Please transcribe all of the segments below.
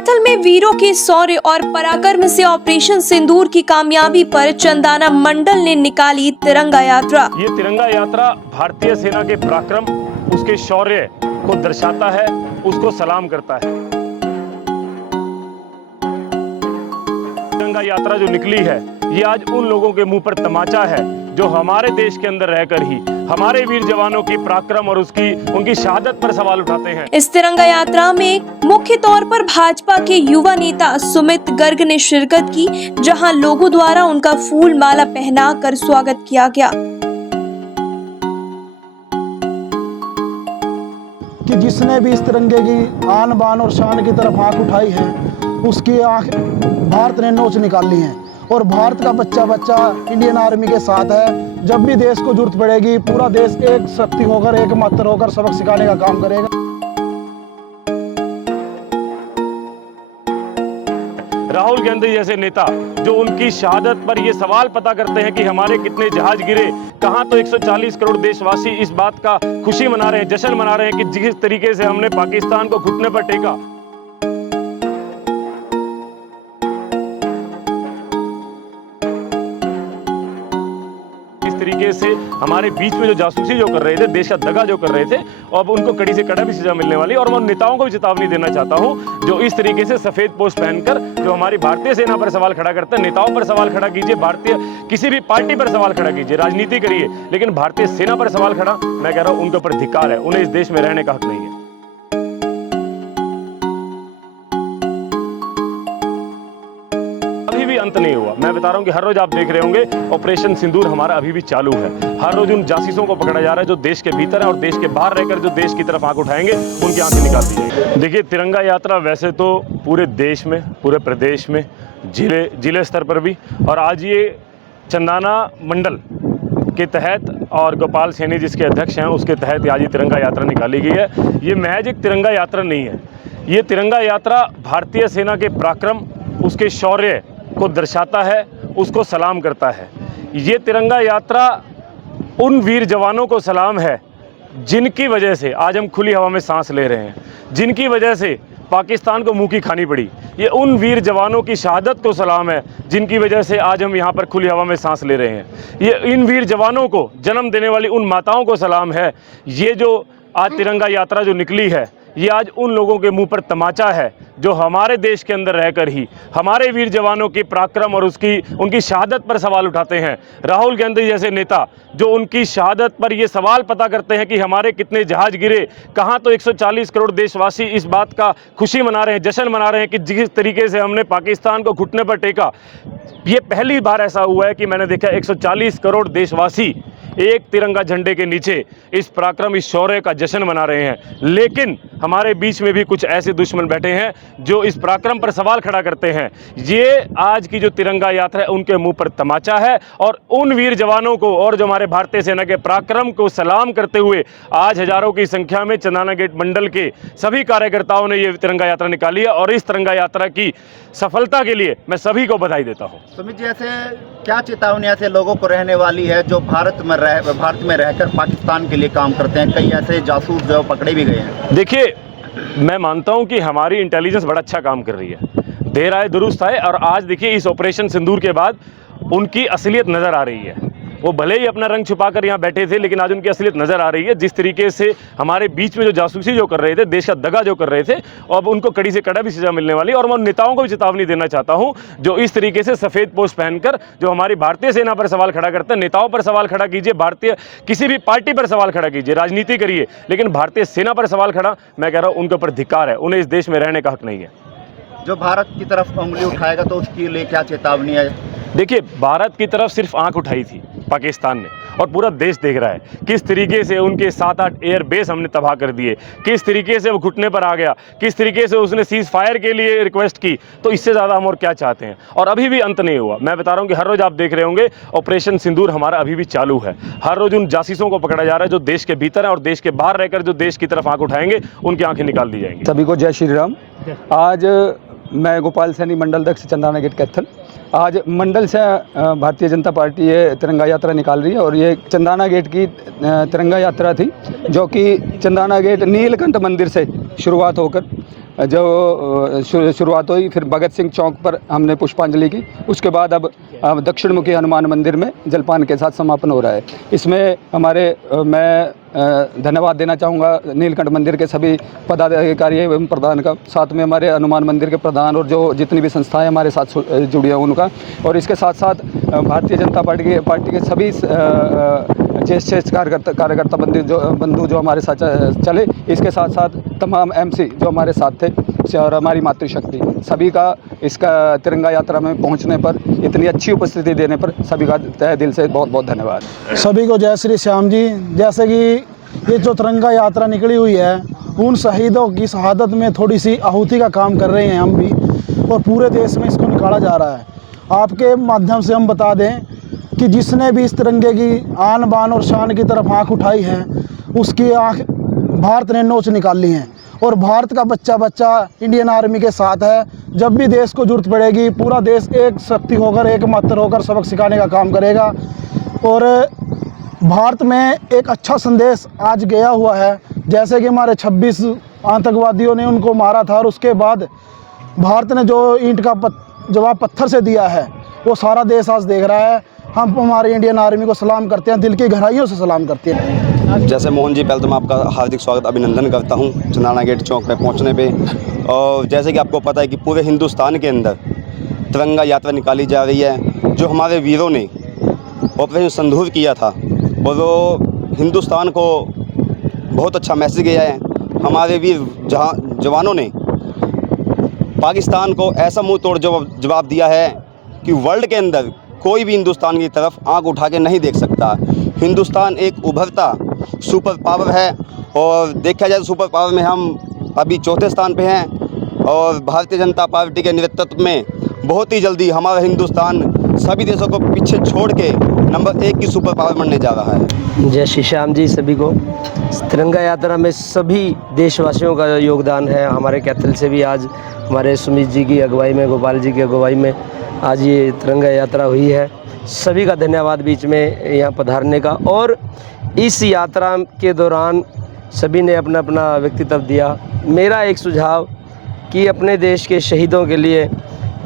कैथल में वीरों के शौर्य और पराक्रम से ऑपरेशन सिंदूर की कामयाबी पर चंदाना मंडल ने निकाली तिरंगा यात्रा। ये तिरंगा यात्रा भारतीय सेना के पराक्रम, उसके शौर्य को दर्शाता है, उसको सलाम करता है। तिरंगा यात्रा जो निकली है, ये आज उन लोगों के मुंह पर तमाचा है जो हमारे देश के अंदर रहकर ही हमारे वीर जवानों की पराक्रम और उनकी शहादत पर सवाल उठाते हैं। इस तिरंगा यात्रा में मुख्य तौर पर भाजपा के युवा नेता सुमित गर्ग ने शिरकत की, जहां लोगों द्वारा उनका फूल माला पहनाकर स्वागत किया गया। कि जिसने भी इस तिरंगे की आन बान और शान की तरफ आंख उठाई है, उसकी आंख भारत ने नोच निकाली है। और भारत का बच्चा बच्चा इंडियन आर्मी के साथ है। जब भी देश को जरूरत पड़ेगी, पूरा देश एक शक्ति होकर, एक मात्र होकर सबक सिखाने का काम करेगा। राहुल गांधी जैसे नेता जो उनकी शहादत पर ये सवाल पता करते हैं कि हमारे कितने जहाज गिरे, कहां तो 140 करोड़ देशवासी इस बात का खुशी मना रहे हैं, जश्न मना रहे हैं कि जिस तरीके से हमने पाकिस्तान को घुटने पर टेका। तरीके से हमारे बीच में जो जासूसी जो कर रहे थे, देश का दगा जो कर रहे थे, अब उनको कड़ी से कड़ा भी सजा मिलने वाली। और मैं उन नेताओं को भी चेतावनी देना चाहता हूं जो इस तरीके से सफेद पोस्ट पहनकर जो हमारी भारतीय सेना पर सवाल खड़ा करते हैं। नेताओं पर सवाल खड़ा कीजिए, भारतीय किसी भी पार्टी पर सवाल खड़ा कीजिए, राजनीति करिए, लेकिन भारतीय सेना पर सवाल खड़ा, मैं कह रहा हूं उनके ऊपर धिक्कार है। उन्हें इस देश में रहने का हक नहीं है। अभी भी अंत नहीं हुआ। मैं बता रहा हूं कि हर रोज आप देख रहे होंगे ऑपरेशन सिंदूर हमारा अभी भी चालू है। हर रोज उन जासूसों को पकड़ा जा रहा है जो देश के भीतर है और देश के बाहर रहकर जो देश की तरफ आंख उठाएंगे, उनकी आंखें निकाल दी जाएगी। देखिए, तिरंगा यात्रा वैसे तो पूरे देश में, पूरे प्रदेश में, जिले स्तर पर भी, और आज ये चंदाना मंडल के तहत और गोपाल सैनी जिसके अध्यक्ष हैं उसके तहत आज ये तिरंगा यात्रा निकाली गई है। ये महज एक तिरंगा यात्रा नहीं है, ये तिरंगा यात्रा भारतीय सेना के पराक्रम, उसके शौर्य को दर्शाता है, उसको सलाम करता है। ये तिरंगा यात्रा उन वीर जवानों को सलाम है जिनकी वजह से आज हम खुली हवा में सांस ले रहे हैं, जिनकी वजह से पाकिस्तान को मुंह की खानी पड़ी। ये उन वीर जवानों की शहादत को सलाम है जिनकी वजह से आज हम यहाँ पर खुली हवा में सांस ले रहे हैं। ये इन वीर जवानों को जन्म देने वाली उन माताओं को सलाम है। ये जो आज तिरंगा यात्रा जो निकली है, ये आज उन लोगों के मुंह पर तमाचा है जो हमारे देश के अंदर रहकर ही हमारे वीर जवानों के पराक्रम और उनकी शहादत पर सवाल उठाते हैं। राहुल गांधी जैसे नेता जो उनकी शहादत पर ये सवाल पता करते हैं कि हमारे कितने जहाज गिरे, कहां तो 140 करोड़ देशवासी इस बात का खुशी मना रहे हैं, जश्न मना रहे हैं कि जिस तरीके से हमने पाकिस्तान को घुटने पर टेका। ये पहली बार ऐसा हुआ है कि मैंने देखा 140 करोड़ देशवासी एक तिरंगा झंडे के नीचे इस पराक्रम, इस शौर्य का जश्न मना रहे हैं। लेकिन हमारे बीच में भी कुछ ऐसे दुश्मन बैठे हैं जो इस पराक्रम पर सवाल खड़ा करते हैं। ये आज की जो तिरंगा यात्रा है उनके मुंह पर तमाचा है और उन वीर जवानों को और जो हमारे भारतीय सेना के पराक्रम को सलाम करते हुए आज हजारों की संख्या में चंदाना गेट मंडल के सभी कार्यकर्ताओं ने ये तिरंगा यात्रा निकाली है। और इस तिरंगा यात्रा की सफलता के लिए मैं सभी को बधाई देता हूँ। सुमित जी, ऐसे क्या चेतावनी ऐसे लोगों को रहने वाली है जो भारत में रहकर पाकिस्तान के लिए काम करते हैं? कई ऐसे जासूस जो पकड़े भी गए हैं। देखिए, मैं मानता हूं कि हमारी इंटेलिजेंस बड़ा अच्छा काम कर रही है, देर आए दुरुस्त आए। और आज देखिए, इस ऑपरेशन सिंदूर के बाद उनकी असलियत नजर आ रही है। वो भले ही अपना रंग छुपाकर यहाँ बैठे थे, लेकिन आज उनकी असलियत नजर आ रही है। जिस तरीके से हमारे बीच में जो जासूसी जो कर रहे थे, देश का दगा जो कर रहे थे, अब उनको कड़ी से कड़ा भी सजा मिलने वाली। और मैं उन नेताओं को भी चेतावनी देना चाहता हूं जो इस तरीके से सफेद पोस्ट पहनकर जो हमारी भारतीय सेना पर सवाल खड़ा करते हैं। नेताओं पर सवाल खड़ा कीजिए, भारतीय किसी भी पार्टी पर सवाल खड़ा कीजिए, राजनीति करिए, लेकिन भारतीय सेना पर सवाल खड़ा, मैं कह रहा हूं उनके ऊपर धिक्कार है। उन्हें इस देश में रहने का हक नहीं है। जो भारत की तरफ उंगली उठाएगा तो उसके लिए क्या चेतावनी है? देखिए, भारत की तरफ सिर्फ आंख उठाई थी पाकिस्तान ने, और पूरा देश देख रहा है किस तरीके से उनके 7-8 एयर बेस हमने तबाह कर दिए, किस तरीके से वो घुटने पर आ गया, किस तरीके से उसने सीज फायर के लिए रिक्वेस्ट की। तो इससे ज़्यादा हम और क्या चाहते हैं? और अभी भी अंत नहीं हुआ। मैं बता रहा हूं कि हर रोज आप देख रहे होंगे ऑपरेशन सिंदूर हमारा अभी भी चालू है। हर रोज उन जासूसों को पकड़ा जा रहा है जो देश के भीतर है और देश के बाहर रहकर जो देश की तरफ आंख उठाएंगे, उनकी आंखें निकाल दी जाएंगी। सभी को जय श्री राम। आज मैं गोपाल सैनी मंडल अध्यक्ष चंदाना गेट कैथल। आज मंडल से भारतीय जनता पार्टी ये तिरंगा यात्रा निकाल रही है और ये चंदाना गेट की तिरंगा यात्रा थी जो कि चंदाना गेट नीलकंठ मंदिर से शुरुआत होकर जो शुरुआत हुई, फिर भगत सिंह चौक पर हमने पुष्पांजलि की। उसके बाद अब दक्षिण मुखी हनुमान मंदिर में जलपान के साथ समापन हो रहा है। इसमें मैं धन्यवाद देना चाहूँगा नीलकंठ मंदिर के सभी पदाधिकारी एवं प्रधान का, साथ में हमारे हनुमान मंदिर के प्रधान और जो जितनी भी संस्थाएं हमारे साथ जुड़ी हैं उनका, और इसके साथ साथ भारतीय जनता पार्टी के सभी ज्येष्ठ कार्यकर्ता बंधु जो हमारे साथ चले, इसके साथ साथ तमाम MC जो हमारे साथ थे और हमारी मातृशक्ति, सभी का इसका तिरंगा यात्रा में पहुंचने पर, इतनी अच्छी उपस्थिति देने पर सभी का तहे दिल से बहुत बहुत धन्यवाद। सभी को जय श्री श्याम जी। जैसे कि ये जो तिरंगा यात्रा निकली हुई है, उन शहीदों की शहादत में थोड़ी सी आहुति का काम कर रहे हैं हम भी, और पूरे देश में इसको निकाला जा रहा है। आपके माध्यम से हम बता दें कि जिसने भी इस तिरंगे की आन बान और शान की तरफ आँख उठाई है, उसकी आँख भारत ने नोच निकाली है। और भारत का बच्चा बच्चा इंडियन आर्मी के साथ है। जब भी देश को जरूरत पड़ेगी, पूरा देश एक शक्ति होकर, एक मात्र होकर सबक सिखाने का काम करेगा। और भारत में एक अच्छा संदेश आज गया हुआ है। जैसे कि हमारे 26 आतंकवादियों ने उनको मारा था, और उसके बाद भारत ने जो ईंट का जवाब पत्थर से दिया है, वो सारा देश आज देख रहा है। हम हमारे इंडियन आर्मी को सलाम करते हैं, दिल की गहराइयों से सलाम करते हैं। जैसे मोहन जी, पहले तो मैं आपका हार्दिक स्वागत अभिनंदन करता हूं चंद्राना गेट चौक पे पहुंचने पे। और जैसे कि आपको पता है कि पूरे हिंदुस्तान के अंदर तिरंगा यात्रा निकाली जा रही है, जो हमारे वीरों ने ऑपरेशन सिंदूर किया था, और वो हिंदुस्तान को बहुत अच्छा मैसेज गया है। हमारे वीर जवानों ने पाकिस्तान को ऐसा मुंह तोड़ जवाब दिया है कि वर्ल्ड के अंदर कोई भी हिंदुस्तान की तरफ आंख उठा के नहीं देख सकता। हिंदुस्तान एक उभरता सुपर पावर है, और देखा जाए तो सुपर पावर में हम अभी 4थे स्थान पे हैं, और भारतीय जनता पार्टी के नेतृत्व में बहुत ही जल्दी हमारा हिंदुस्तान सभी देशों को पीछे छोड़ के नंबर 1 की सुपर पावर बनने जा रहा है। जय श्री श्याम जी सभी को। तिरंगा यात्रा में सभी देशवासियों का योगदान है। हमारे कैथल से भी आज हमारे सुमित जी की अगुवाई में, गोपाल जी की अगुवाई में आज ये तिरंगा यात्रा हुई है। सभी का धन्यवाद बीच में यहाँ पधारने का। और इस यात्रा के दौरान सभी ने अपना अपना व्यक्तित्व दिया। मेरा एक सुझाव कि अपने देश के शहीदों के लिए,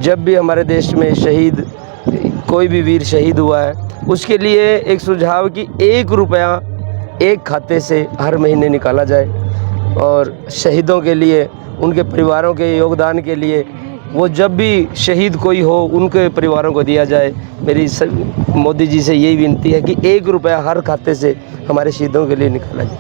जब भी हमारे देश में शहीद कोई भी वीर शहीद हुआ है, उसके लिए एक सुझाव कि 1 रुपया एक खाते से हर महीने निकाला जाए, और शहीदों के लिए, उनके परिवारों के योगदान के लिए, वो जब भी शहीद कोई हो उनके परिवारों को दिया जाए। मेरी मोदी जी से यही विनती है कि 1 रुपया हर खाते से हमारे शहीदों के लिए निकाला जाए।